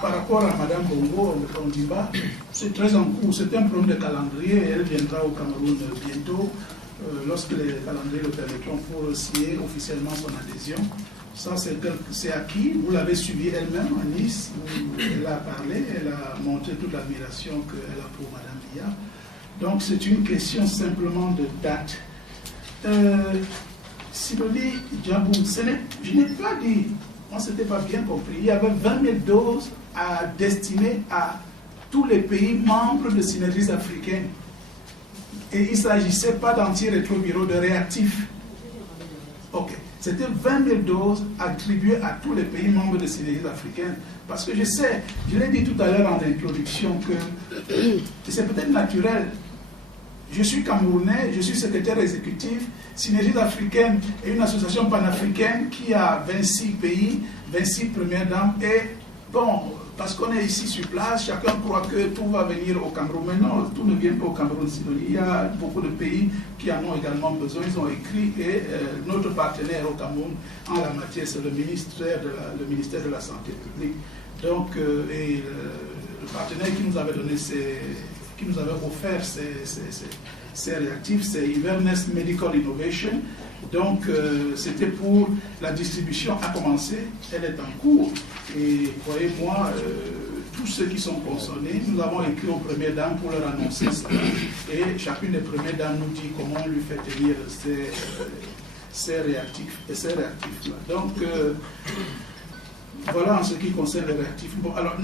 par rapport à Mme Bongo, Ondimba, c'est très en cours. C'est un problème de calendrier. Elle viendra au Cameroun bientôt, lorsque les calendriers le permettront, pour signer officiellement son adhésion. Ça, c'est acquis. Vous l'avez suivi elle-même à Nice, où elle a parlé, elle a montré toute l'admiration qu'elle a pour Mme Biya. Donc, c'est une question simplement de date. Sidonie Djabou, je n'ai pas dit, on ne s'était pas bien compris, il y avait 20 000 doses à destiner à tous les pays membres de Synergies africaines. Et il ne s'agissait pas d'antirétroviraux, de réactifs. Ok. C'était 20 000 doses attribuées à tous les pays membres de Synergies africaines. Parce que je sais, je l'ai dit tout à l'heure en introduction, que c'est peut-être naturel. Je suis Camerounais, je suis secrétaire exécutif. Synergies africaines est une association panafricaine qui a 26 pays, 26 premières dames. Et bon, parce qu'on est ici sur place, chacun croit que tout va venir au Cameroun. Mais non, tout ne vient pas au Cameroun. Il y a beaucoup de pays qui en ont également besoin. Ils ont écrit et notre partenaire au Cameroun en la matière, c'est le ministère de la Santé publique. Donc, et le partenaire qui nous avait donné qui nous avait offert ces réactifs, c'est Inverness Medical Innovation. Donc, c'était pour la distribution a commencé, elle est en cours. Et croyez-moi, tous ceux qui sont concernés, nous avons écrit aux premières dames pour leur annoncer ça. Et chacune des premières dames nous dit comment on lui fait tenir ces réactifs. Et ces réactifs-là. Donc, voilà en ce qui concerne les réactifs. Bon, alors,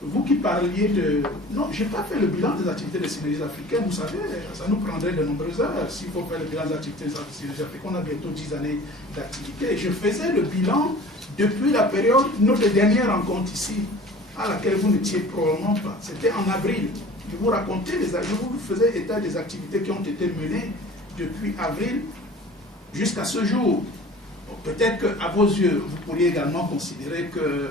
vous qui parliez de... Non, je n'ai pas fait le bilan des activités des synergies africaines, vous savez, ça nous prendrait de nombreuses heures s'il faut faire le bilan des activités des synergies africaines. On a bientôt 10 années d'activité. Je faisais le bilan depuis la période, notre dernière rencontre ici, à laquelle vous n'étiez probablement pas. C'était en avril. Je vous racontais, je vous faisais état des activités qui ont été menées depuis avril jusqu'à ce jour. Peut-être qu'à vos yeux, vous pourriez également considérer que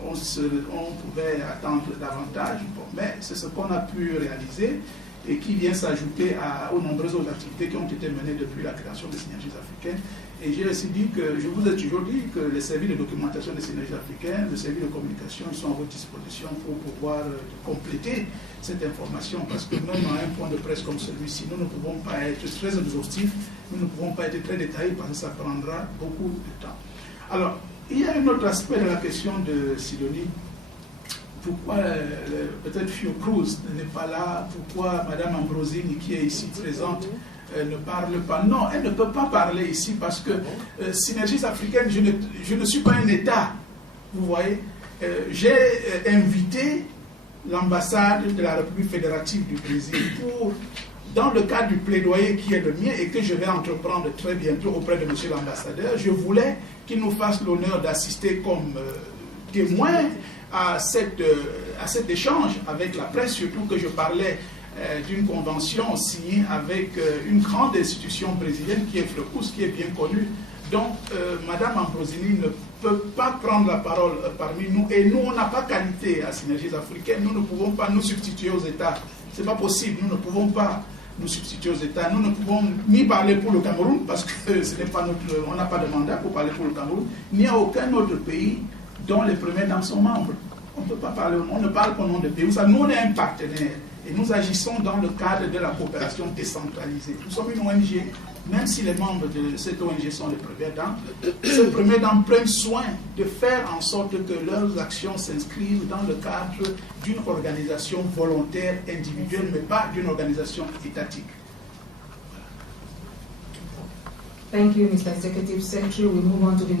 on pouvait attendre davantage, bon, mais c'est ce qu'on a pu réaliser et qui vient s'ajouter aux nombreuses autres activités qui ont été menées depuis la création des synergies africaines. Et j'ai aussi dit que, je vous ai toujours dit que les services de documentation des synergies africaines, les services de communication, ils sont à votre disposition pour pouvoir compléter cette information, parce que même à un point de presse comme celui-ci, nous ne pouvons pas être très exhaustifs, nous ne pouvons pas être très détaillés, parce que ça prendra beaucoup de temps. Alors, il y a un autre aspect de la question de Sidonie. Pourquoi peut-être Fiocruz n'est pas là? Pourquoi Mme Ambrosini, qui est ici présente, ne parle pas? Non, elle ne peut pas parler ici parce que Synergies africaines, je ne suis pas un État. Vous voyez, j'ai invité l'ambassade de la République fédérative du Brésil pour, dans le cadre du plaidoyer qui est le mien et que je vais entreprendre très bientôt auprès de M. l'ambassadeur, je voulais qu'il nous fasse l'honneur d'assister comme témoin à cet échange avec la presse, surtout que je parlais d'une convention signée avec une grande institution brésilienne qui est Fiocruz, qui est bien connue. Donc, Mme Ambrosini ne peut pas prendre la parole parmi nous. Et nous, on n'a pas qualité à Synergies africaines. Nous ne pouvons pas nous substituer aux États. Ce n'est pas possible. Nous ne pouvons pas nous substituer aux États. Nous ne pouvons ni parler pour le Cameroun, parce que ce n'est pas on n'a pas de mandat pour parler pour le Cameroun, ni à aucun autre pays dont les premières dames sont membres. On ne peut pas parler, on ne parle qu'au nom des pays. Nous, on est un partenaire et nous agissons dans le cadre de la coopération décentralisée. Nous sommes une ONG, même si les membres de cette ONG sont les premières dames, ces premières dames prennent soin de faire en sorte que leurs actions s'inscrivent dans le cadre d'une organisation volontaire individuelle, mais pas d'une organisation étatique. Thank you, Mr. Executive Secretary. We move on to the